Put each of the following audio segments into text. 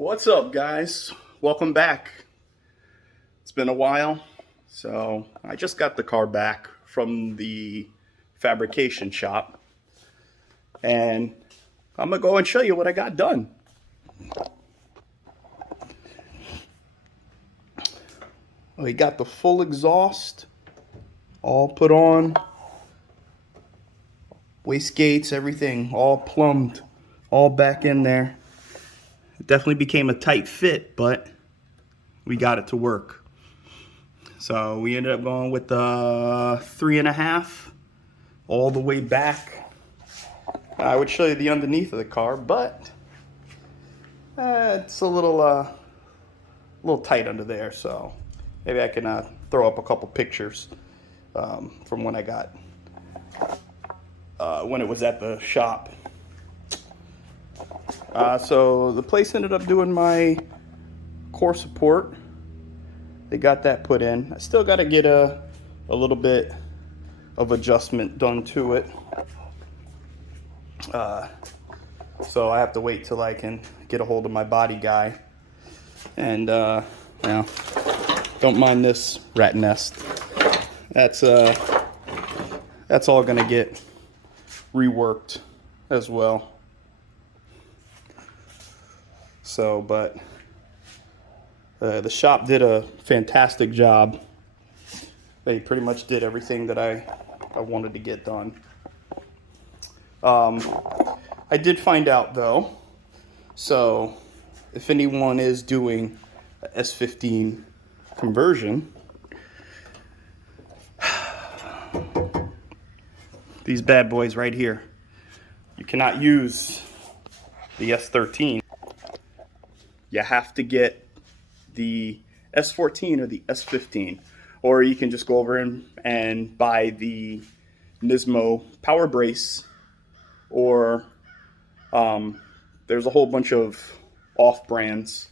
What's up, guys? Welcome back. It's been a while. So, I just got the car back from the fabrication shop, and I'm gonna go and show you what I got done. We got the full exhaust all put on, wastegates, everything all plumbed, all back in there. It definitely became a tight fit, but we got it to work. So we ended up going with the 3.5 all the way back. I would show you the underneath of the car, but it's a little tight under there. So maybe I can throw up a couple pictures from when I got when it was at the shop. So the place ended up doing my core support. They got that put in. I still got to get a little bit of adjustment done to it. So I have to wait till I can get a hold of my body guy. And now, don't mind this rat nest. That's all gonna get reworked as well. So, but the shop did a fantastic job. They pretty much did everything that I wanted to get done. I did find out though, so if anyone is doing a S15 conversion, these bad boys right here, you cannot use the S13. You have to get the S14 or the S15, or you can just go over and buy the Nismo Power Brace, or there's a whole bunch of off brands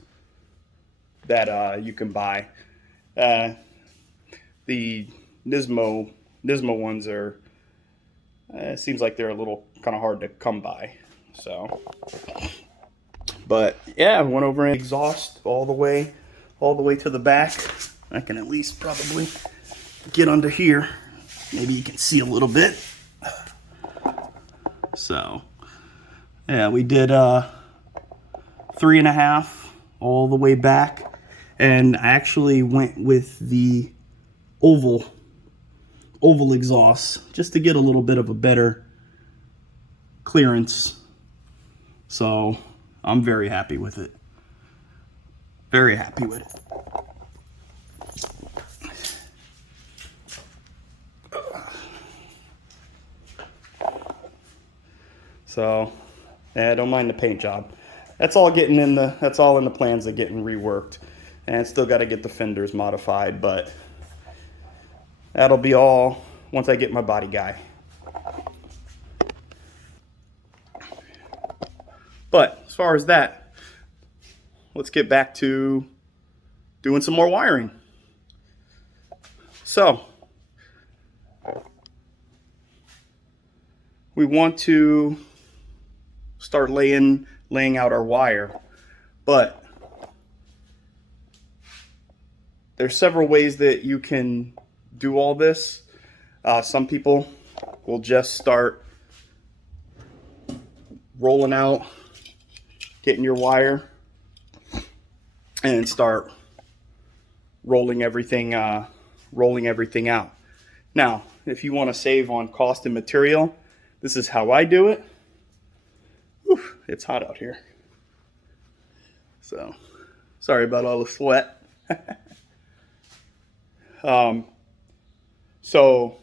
that you can buy. The Nismo ones are, it seems like they're a little kind of hard to come by. So, but yeah, I went over and exhaust all the way to the back. I can at least probably get under here. Maybe you can see a little bit. So, yeah, we did 3.5 all the way back, and I actually went with the oval exhaust just to get a little bit of a better clearance. So I'm very happy with it. Very happy with it. So, yeah, don't mind the paint job. That's all in the plans of getting reworked. And still got to get the fenders modified, but that'll be all once I get my body guy. But as far as that, let's get back to doing some more wiring. So, we want to start laying out our wire, but there's several ways that you can do all this. Some people will just start rolling out, getting your wire, and start rolling everything out. Now, if you want to save on cost and material, this is how I do it. Whew, it's hot out here. So, sorry about all the sweat. So,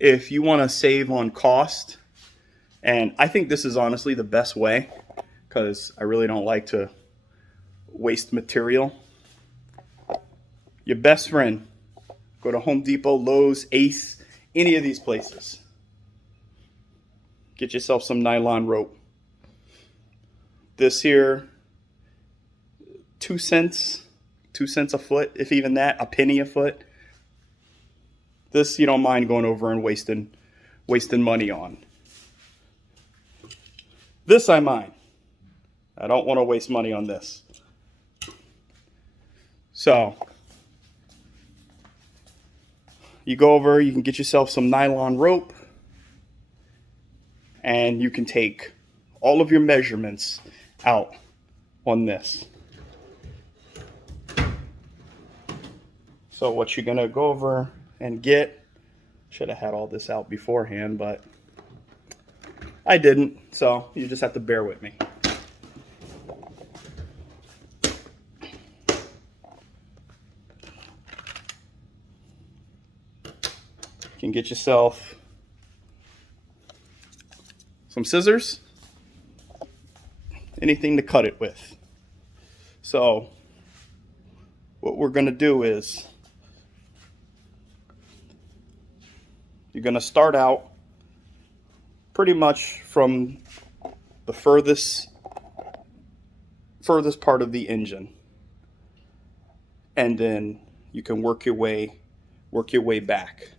if you want to save on cost, and I think this is honestly the best way, because I really don't like to waste material. Your best friend, go to Home Depot, Lowe's, Ace, any of these places. Get yourself some nylon rope. This here, 2 cents a foot, if even that, a penny a foot. This you don't mind going over and wasting money on. This I mind. I don't want to waste money on this. So you go over, you can get yourself some nylon rope, and you can take all of your measurements out on this. So what you're gonna go over and get, should have had all this out beforehand, but I didn't, so you just have to bear with me. You can get yourself some scissors, anything to cut it with. So what we're gonna do is you're gonna start out pretty much from the furthest part of the engine, and then you can work your way back.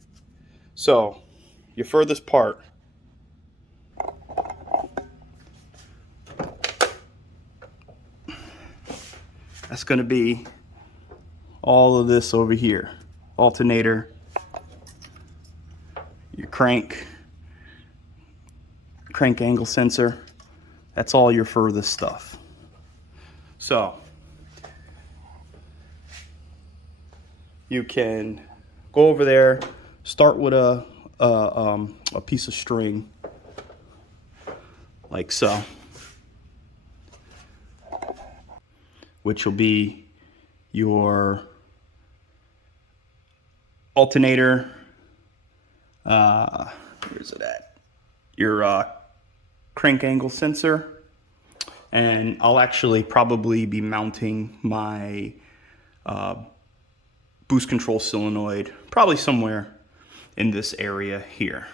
So your furthest part, that's going to be all of this over here: alternator, your crank angle sensor. That's all your furthest stuff. So you can go over there, start with a piece of string like so, which will be your alternator. Where's it at? Your crank angle sensor. And I'll actually probably be mounting my boost control solenoid probably somewhere in this area here.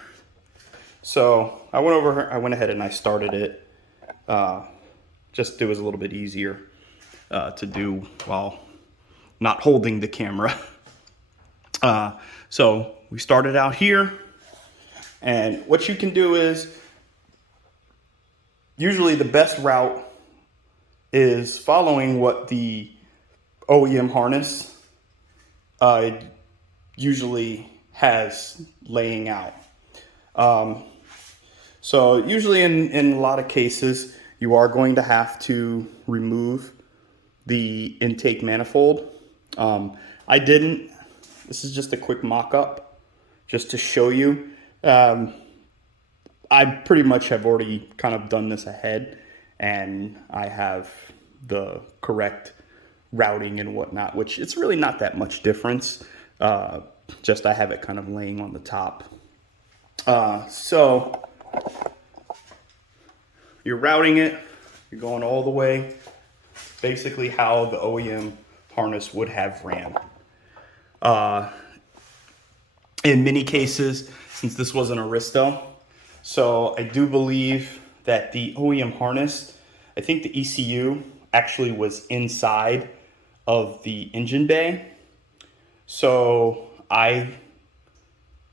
So I went ahead and I started it. Just it was a little bit easier to do while not holding the camera. So we started out here, and what you can do is, usually the best route is following what the OEM harness usually has laying out. So usually in a lot of cases, you are going to have to remove the intake manifold. I didn't. This is just a quick mock-up just to show you. I pretty much have already kind of done this ahead, and I have the correct routing and whatnot, which it's really not that much difference. Just I have it kind of laying on the top. So you're routing it, you're going all the way, basically how the OEM harness would have ran. In many cases, since this was an Aristo, so I do believe that the OEM harness, I think the ECU actually was inside of the engine bay. So I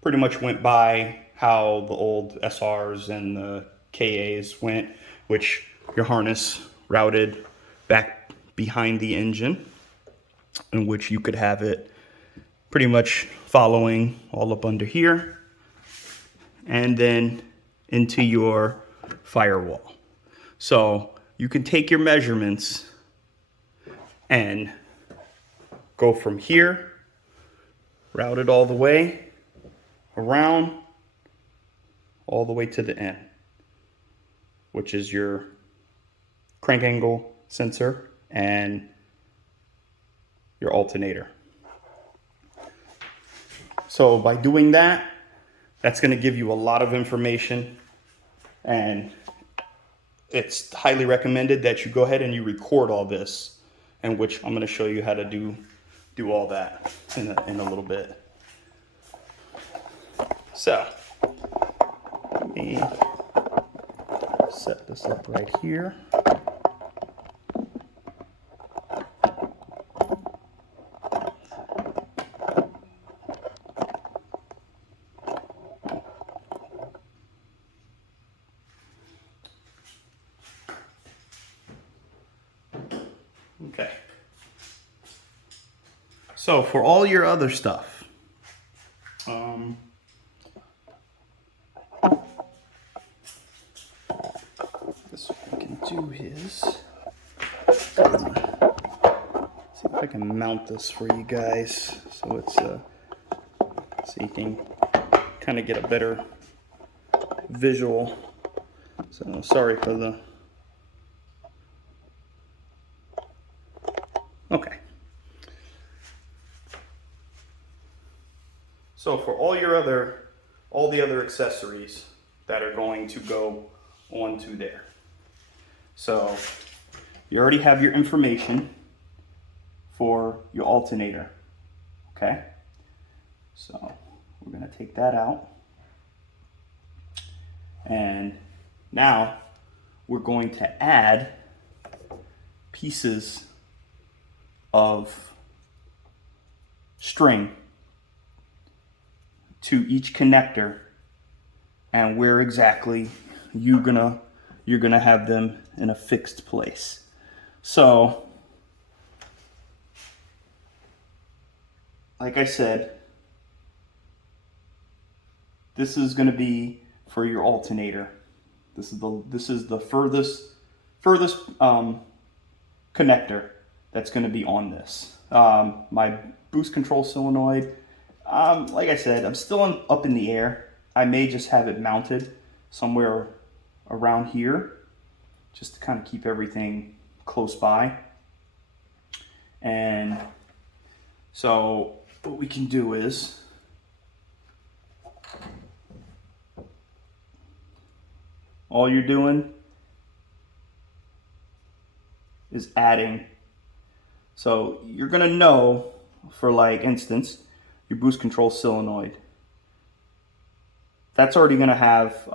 pretty much went by how the old SRs and the KAs went, which your harness routed back behind the engine, in which you could have it pretty much following all up under here and then into your firewall. So you can take your measurements and go from here, route it all the way around, all the way to the end, which is your crank angle sensor and your alternator. So by doing that, that's going to give you a lot of information, and it's highly recommended that you go ahead and you record all this, and which I'm going to show you how to do all that in a little bit. So let me set this up right here. So for all your other stuff, this what I can do is see if I can mount this for you guys so it's so you can kind of get a better visual. So sorry for the okay. So for all the other accessories that are going to go onto there. So you already have your information for your alternator, okay? So we're gonna take that out. And now we're going to add pieces of string to each connector, and where exactly you're gonna have them in a fixed place. So like I said, this is going to be for your alternator. This is the furthest connector that's going to be on this. My boost control solenoid, like I said, I'm still up in the air. I may just have it mounted somewhere around here, just to kind of keep everything close by. And so what we can do is all you're doing is adding. So you're gonna know, for like instance, your boost control solenoid, that's already gonna have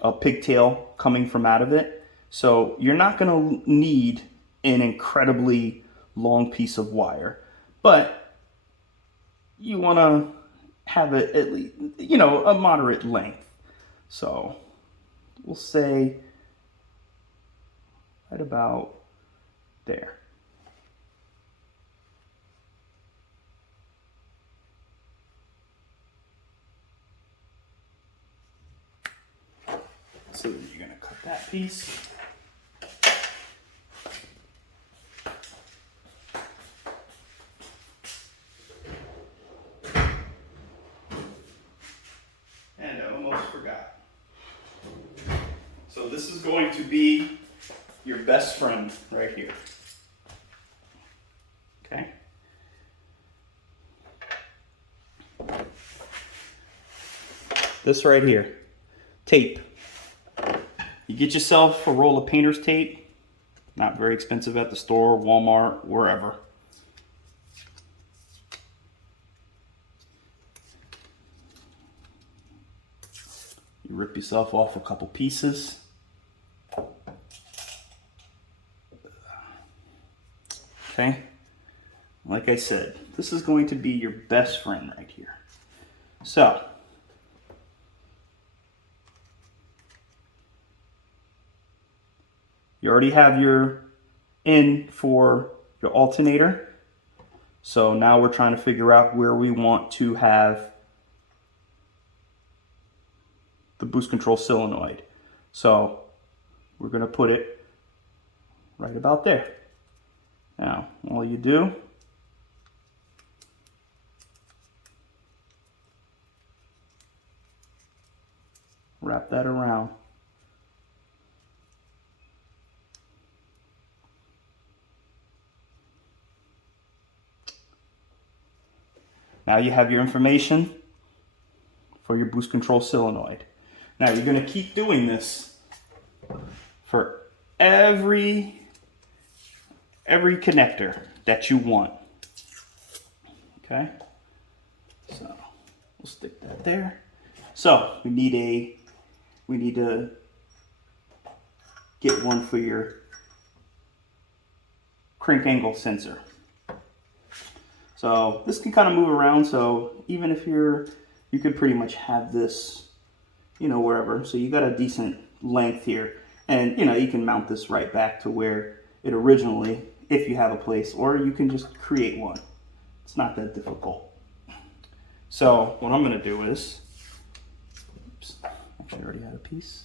a pigtail coming from out of it. So you're not gonna need an incredibly long piece of wire, but you wanna have it at least, you know, a moderate length. So we'll say right about there. So then you're gonna cut that piece. And I almost forgot. So this is going to be your best friend right here. Okay? This right here, tape. You get yourself a roll of painter's tape, not very expensive at the store, Walmart, wherever. You rip yourself off a couple pieces. Okay, like I said, this is going to be your best friend right here. So, you already have your in for your alternator. So now we're trying to figure out where we want to have the boost control solenoid. So we're going to put it right about there. Now, all you do wrap that around. Now you have your information for your boost control solenoid. Now you're going to keep doing this for every connector that you want. Okay? So we'll stick that there. So we need to get one for your crank angle sensor. So this can kind of move around, so even if you could pretty much have this, you know, wherever. So you got a decent length here, and you know, you can mount this right back to where it originally, if you have a place, or you can just create one. It's not that difficult. So what I'm going to do is, oops, actually I already had a piece.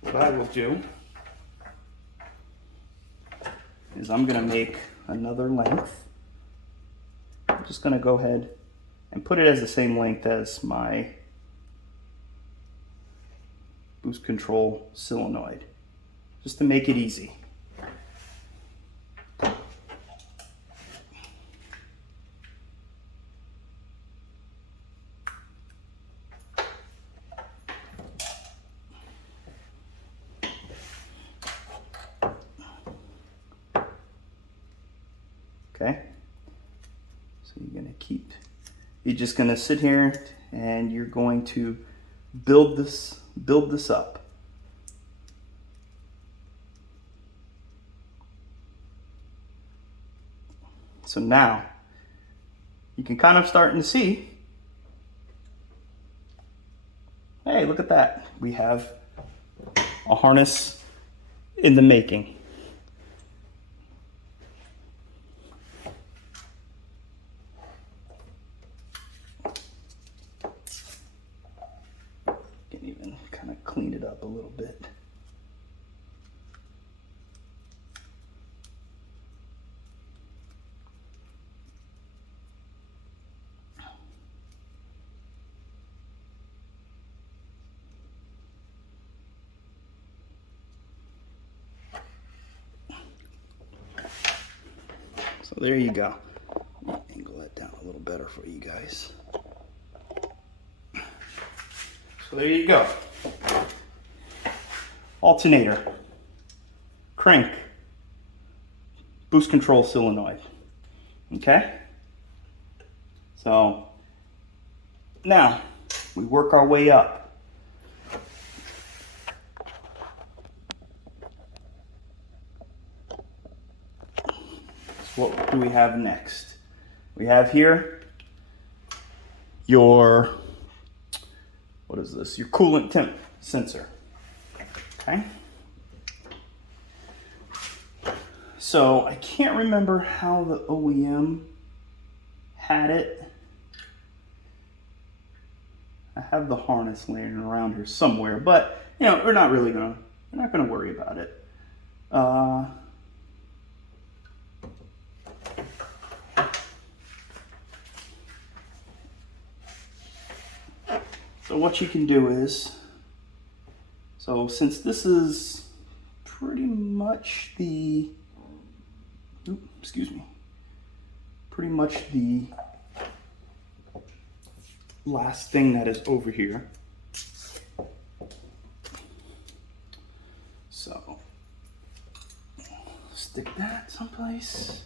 What I will do is I'm going to make another length. I'm just going to go ahead and put it as the same length as my boost control solenoid, just to make it easy. Okay, so you're just gonna sit here and you're going to build this up. So now you can kind of starting to see, hey, look at that. We have a harness in the making. Can even kind of clean it up a little bit. So there you go. Let me angle that down a little better for you guys. So there you go. Alternator, crank, boost control solenoid. Okay? So now we work our way up. So what do we have next? We have here your, what is this? Your coolant temp sensor. Okay. So I can't remember how the OEM had it. I have the harness laying around here somewhere, but you know, we're not gonna worry about it. So what you can do is, so since this is pretty much the, pretty much the last thing that is over here. So stick that someplace,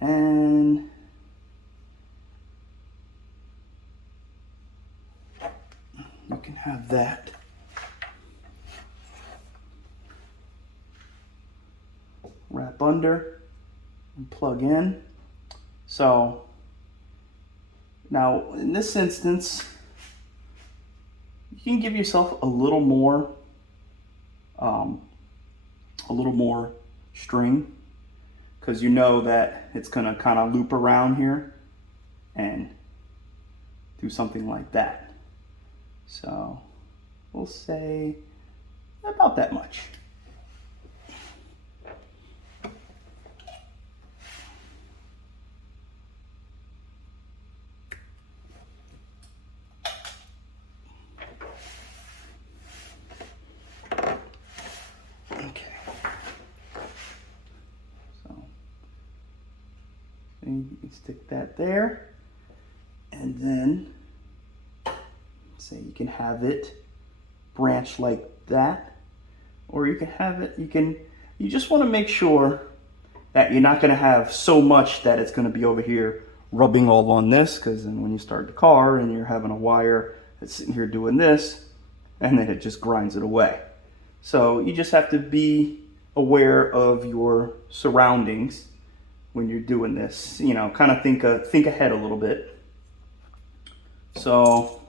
and you can have that. Wrap under and plug in. So now in this instance, you can give yourself a little more string, because you know that it's gonna kind of loop around here and do something like that. So we'll say about that much. You can stick that there, and then say you can have it branch like that, or you can have it, you just want to make sure that you're not going to have so much that it's going to be over here rubbing all on this, because then when you start the car and you're having a wire that's sitting here doing this, and then it just grinds it away. So you just have to be aware of your surroundings when you're doing this, you know, kind of think ahead a little bit. So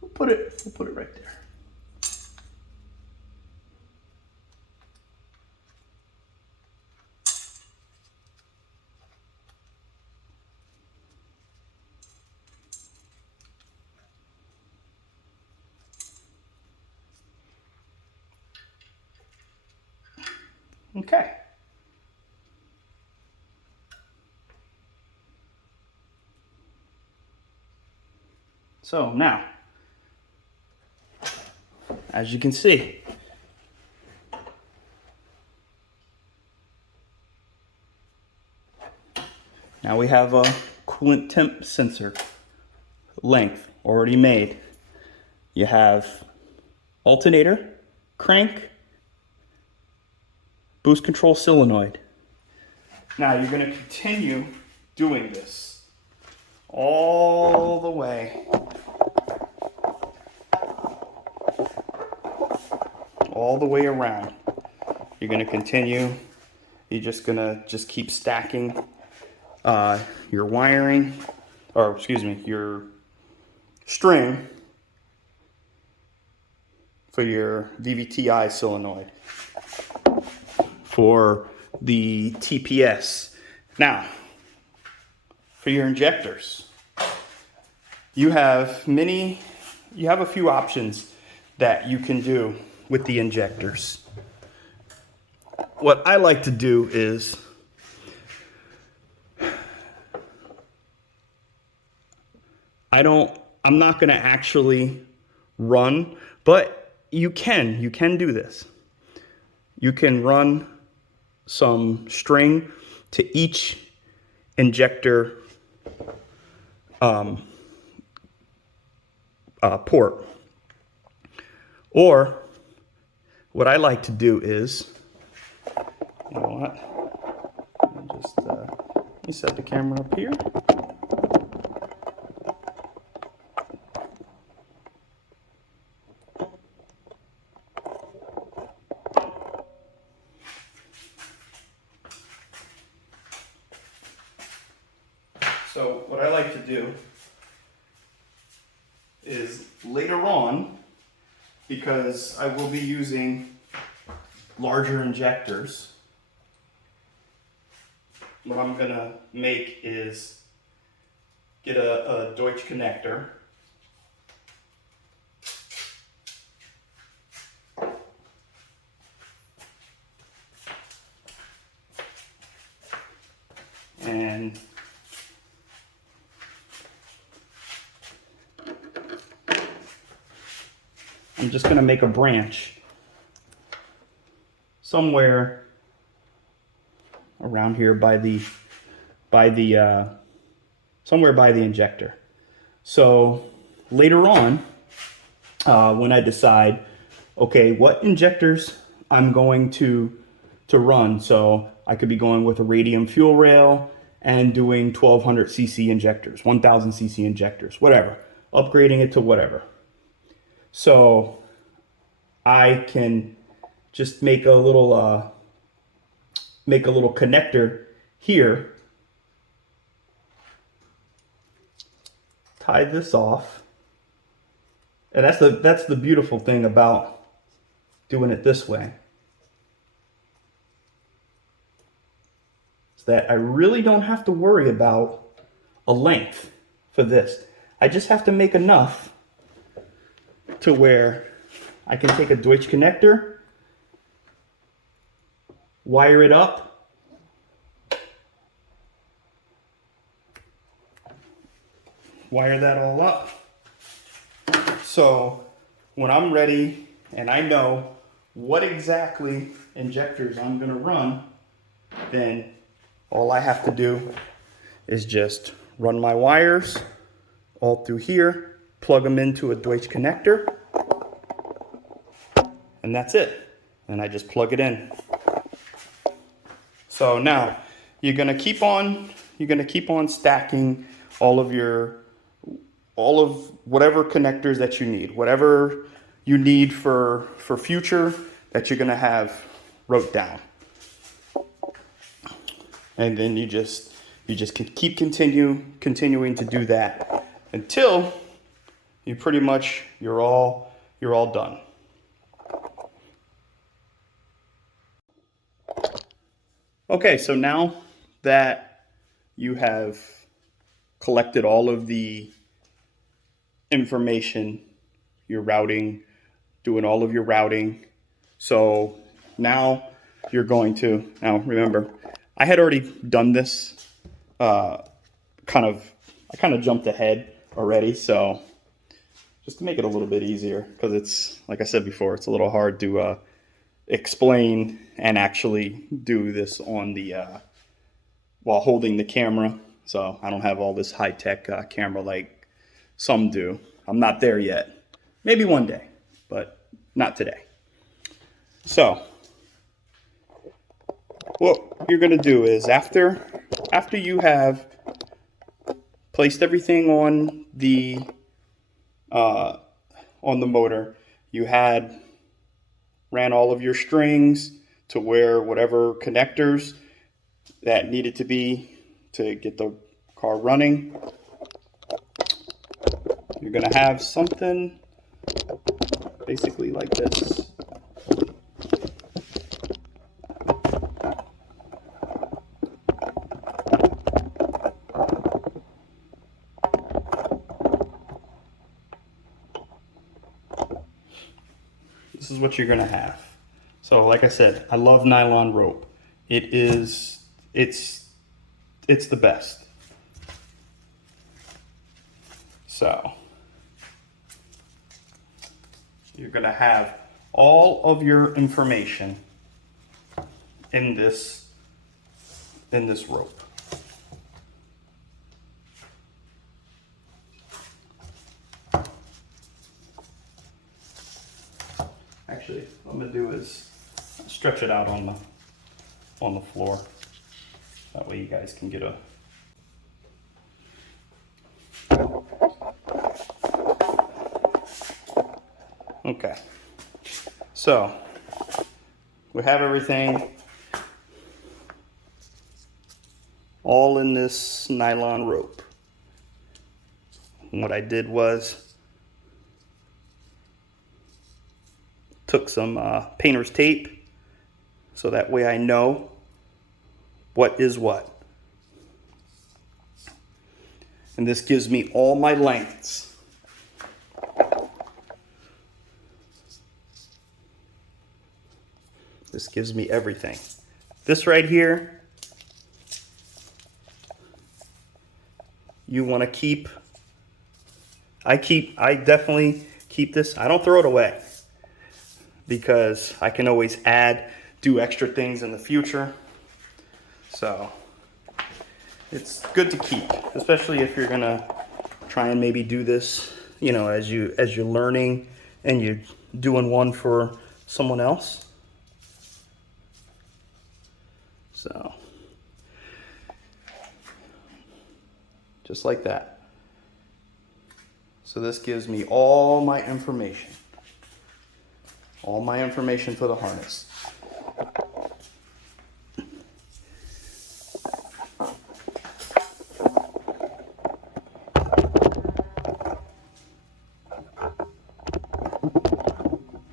we'll put it right there. Okay. So now, as you can see, now we have a coolant temp sensor length already made. You have alternator, crank, boost control solenoid. Now you're going to continue doing this all the way around. You're going to continue. You're just going to keep stacking your wiring, or excuse me, your string for your VVTi solenoid for the TPS. Now, for your injectors, you have a few options that you can do with the injectors. What I like to do is I'm not going to actually run, but you can do this. You can run some string to each injector port. Or what I like to do is, you know what? Let me set the camera up here. So what I like to do is later on, because I will be using larger injectors, what I'm gonna make is get a Deutsch connector. And I'm just going to make a branch somewhere around here somewhere by the injector. So later on, when I decide, okay, what injectors I'm going to run, so I could be going with a radium fuel rail and doing 1200 cc injectors, 1000 cc injectors, whatever, upgrading it to whatever. So I can just make a little connector here, tie this off, and that's the beautiful thing about doing it this way, is that I really don't have to worry about a length for this. I just have to make enough to where I can take a Deutsch connector, wire it up, wire that all up. So when I'm ready and I know what exactly injectors I'm going to run, then all I have to do is just run my wires all through here, plug them into a Deutsch connector, and that's it. And I just plug it in. So now you're gonna keep on stacking all of whatever connectors that you need, whatever you need for future that you're gonna have wrote down. And then you just can keep continuing to do that until you're all done. Okay, so now that you have collected all of the information, your routing, doing all of your routing, so now you're going to, now remember, I had already done this, I kind of jumped ahead already, so just to make it a little bit easier, because it's, like I said before, it's a little hard to explain and actually do this on the, while holding the camera. So I don't have all this high-tech camera like some do. I'm not there yet. Maybe one day, but not today. So what you're gonna do is after you have placed everything on the motor, you ran all of your strings to where whatever connectors that needed to be to get the car running. You're gonna have something basically like this. This is what you're gonna have. So like I said, I love nylon rope. It's the best. So you're gonna have all of your information in this rope. Actually, what I'm gonna do is stretch it out on the floor. That way you guys can get a okay. So we have everything all in this nylon rope. And what I did was took some painter's tape so that way I know what is what. And this gives me all my lengths. This gives me everything. This right here, you want to keep. I definitely keep this. I don't throw it away because I can always do extra things in the future. So it's good to keep, especially if you're gonna try and maybe do this, you know, as you're learning and you're doing one for someone else. So just like that. So this gives me all my information for the harness.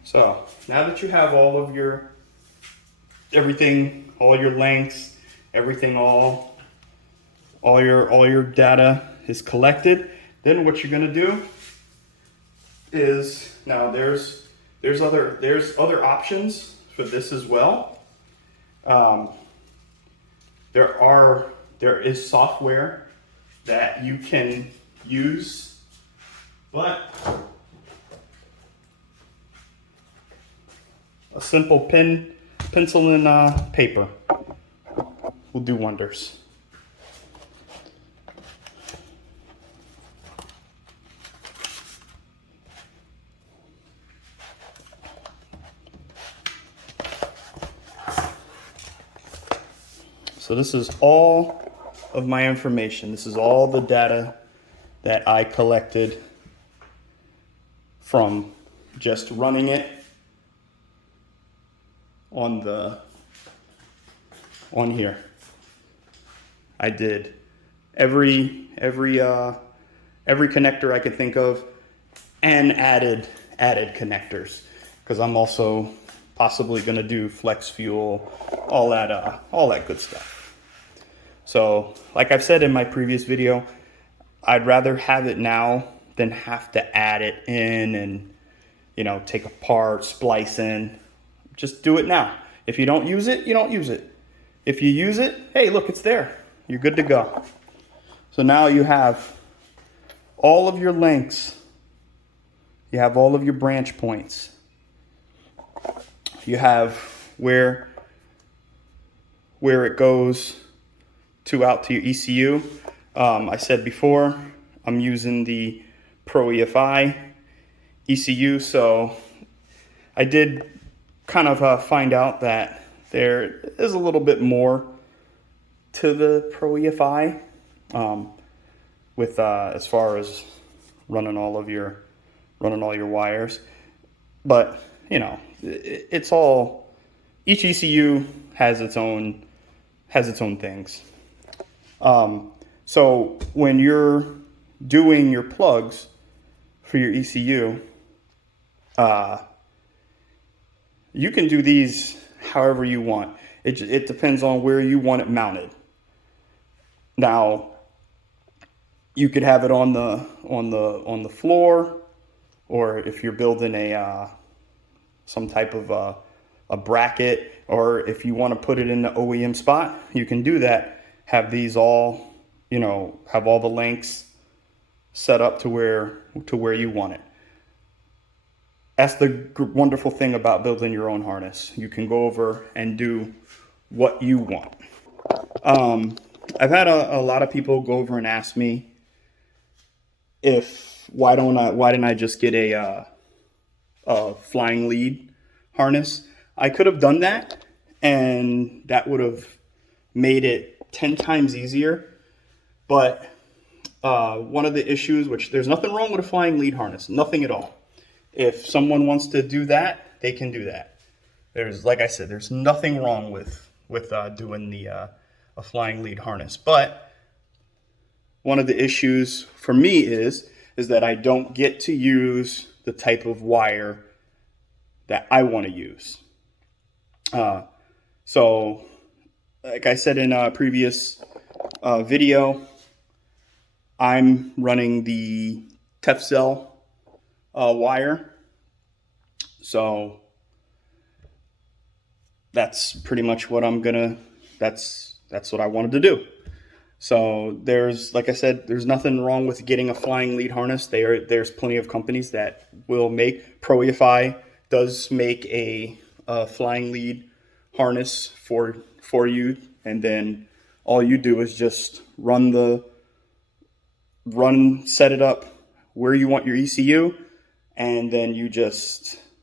So now that you have all of your everything, all your lengths, everything, all your data is collected, then what you're gonna do is, now there's other options for this as well. There is software that you can use, but a simple pencil and paper will do wonders. So this is all of my information. This is all the data that I collected from just running it on here. I did every connector I could think of, and added connectors, because I'm also possibly going to do flex fuel, all that good stuff. So like I've said in my previous video, I'd rather have it now than have to add it in and, you know, take apart, splice in. Just do it now. If you don't use it, you don't use it. If you use it, hey, look, it's there. You're good to go. So now you have all of your links. You have all of your branch points. You have where it goes out to your ECU. I said before, I'm using the Pro EFI ECU, so I did kind of find out that there is a little bit more to the Pro EFI with as far as running all your wires, but you know, it's all, each ECU has its own things. So when you're doing your plugs for your ECU, you can do these however you want. It depends on where you want it mounted. Now, you could have it on the floor, or if you're building some type of a bracket, or if you want to put it in the OEM spot, you can do that. Have these all, have all the links set up to where you want it. That's the wonderful thing about building your own harness. You can go over and do what you want. I've had a lot of people go over and ask me why didn't I just get a flying lead harness. I could have done that, and that would have made it 10 times easier. But one of the issues, which there's nothing wrong with a flying lead harness, nothing at all. If someone wants to do that, they can do that. Like I said, there's nothing wrong with doing a flying lead harness. But one of the issues for me is that I don't get to use the type of wire that I want to use. So, like I said in a previous video, I'm running the Tefcell wire. So that's pretty much what that's what I wanted to do. So like I said, there's nothing wrong with getting a flying lead harness. There's plenty of companies that will make. Pro EFI does make a flying lead harness for you, and then all you do is just set it up where you want your ECU, and then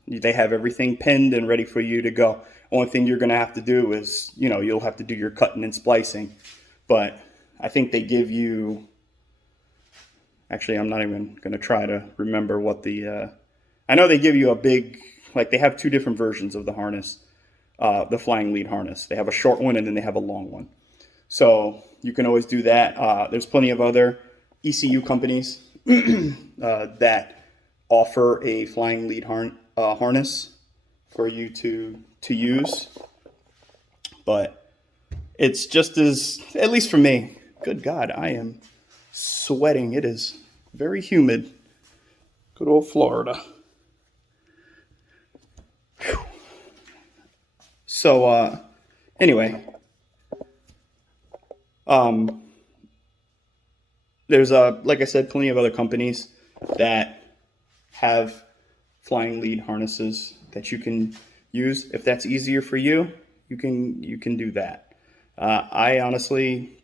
they have everything pinned and ready for you to go. Only thing you're going to have to do is, you'll have to do your cutting and splicing. But I think they give you, actually, I'm not even going to try to remember what I know they give you a big, they have two different versions of the harness, the flying lead harness. They have a short one and then they have a long one. So you can always do that. There's plenty of other ECU companies that offer a flying lead harness for you to use. But it's just at least for me, good God, I am sweating. It is very humid. Good old Florida. Whew. So, anyway, there's, like I said, plenty of other companies that have flying lead harnesses that you can use. If that's easier for you, you can do that. I honestly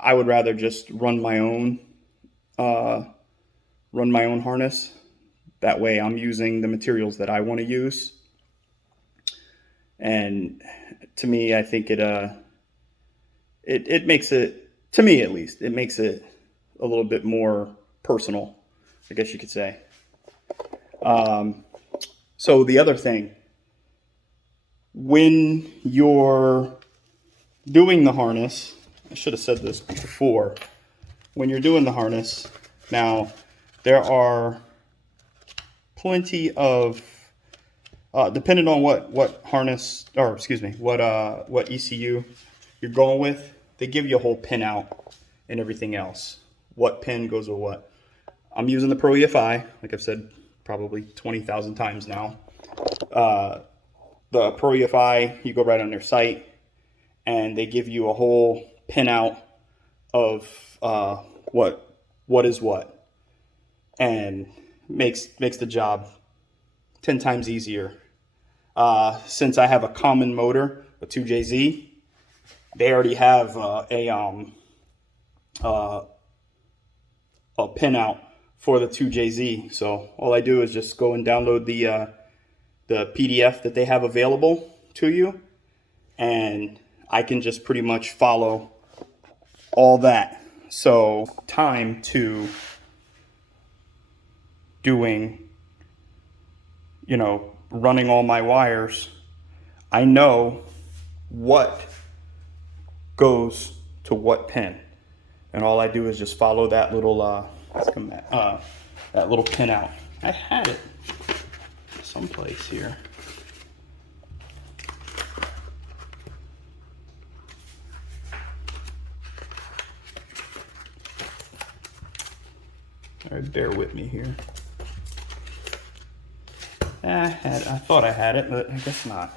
I would rather just run my own harness. That way I'm using the materials that I want to use. And to me, I think it makes it, to me at least, it makes it a little bit more personal, I guess you could say. So the other thing, when you're doing the harness, I should have said this before, when you're doing the harness, now there are plenty of, depending on what harness, or excuse me, what ECU you're going with, they give you a whole pin out and everything else. What pin goes with what. I'm using the Pro EFI, like I've said probably 20,000 times now. the Pro EFI, you go right on their site, and they give you a whole pinout of what is what, and makes the job 10 times easier. Since I have a common motor, a 2JZ, they already have a pinout for the 2JZ. So all I do is just go and download the PDF that they have available to you, and I can just pretty much follow all that. So time to doing, running all my wires, I know what goes to what pin, and all I do is just follow that little that little pin out. I had it someplace here. All right, bear with me here. I thought I had it, but I guess not.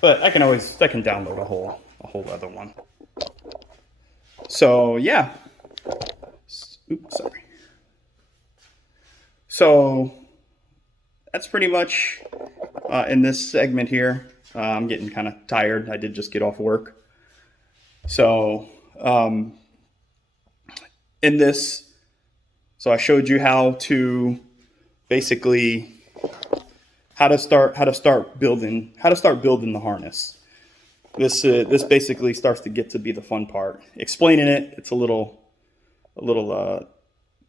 But I can download a whole other one. So yeah. Oops, sorry. So that's pretty much in this segment here. I'm getting kind of tired. I did just get off work. So in this, so I showed you how to basically how to start building the harness. This basically starts to get to be the fun part. Explaining it, it's a little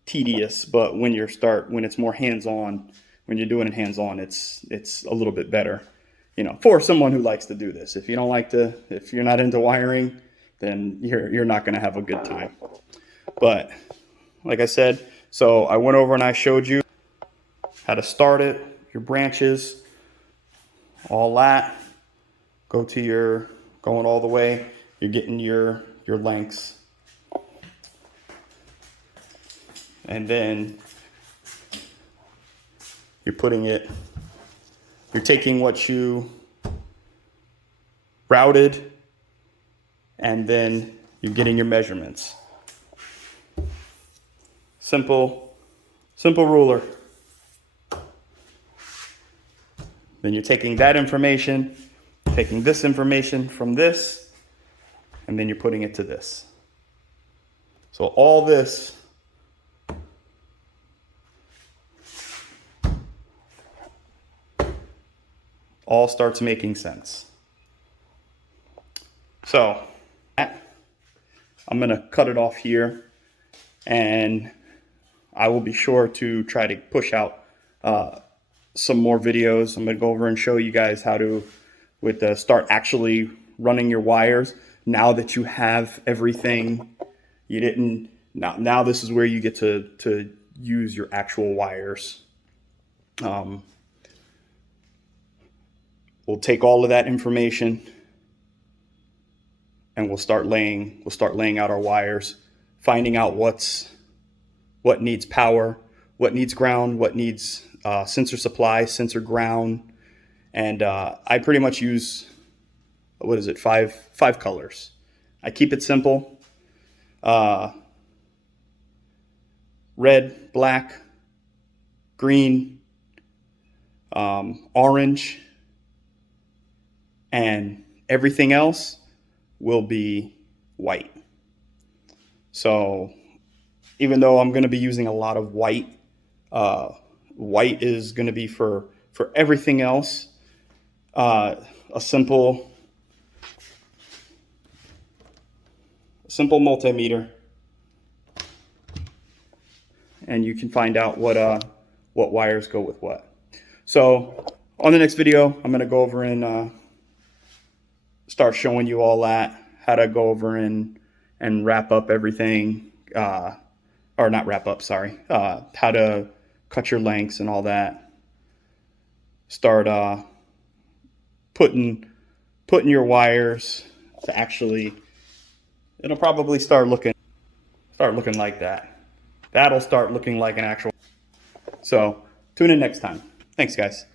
tedious, but when it's more hands-on, when you're doing it hands-on, it's a little bit better, for someone who likes to do this. If you're not into wiring, then you're not going to have a good time. But like I said, so I went over and I showed you how to start it, your branches, all that. Going all the way, you're getting your lengths. And then you're taking what you routed, and then you're getting your measurements. Simple ruler. Then you're taking that information, taking this information from this, and then you're putting it to this. So all this all starts making sense. So I'm going to cut it off here, and I will be sure to try to push out some more videos. I'm going to go over and show you guys how to start actually running your wires. Now that you have everything, now this is where you get to use your actual wires. We'll take all of that information and we'll start laying out our wires, finding out what needs power, what needs ground, what needs sensor supply, sensor ground. And I pretty much use, five colors. I keep it simple. Red, black, green, orange, and everything else will be white. So even though I'm going to be using a lot of white, white is going to be for everything else. A simple multimeter, and you can find out what wires go with what. So on the next video, I'm going to go over and start showing you all that, how to go over and wrap up everything, or not wrap up, sorry, how to cut your lengths and all that. Start putting your wires to actually, it'll probably start looking like that. That'll start looking like an actual. So tune in next time. Thanks, guys.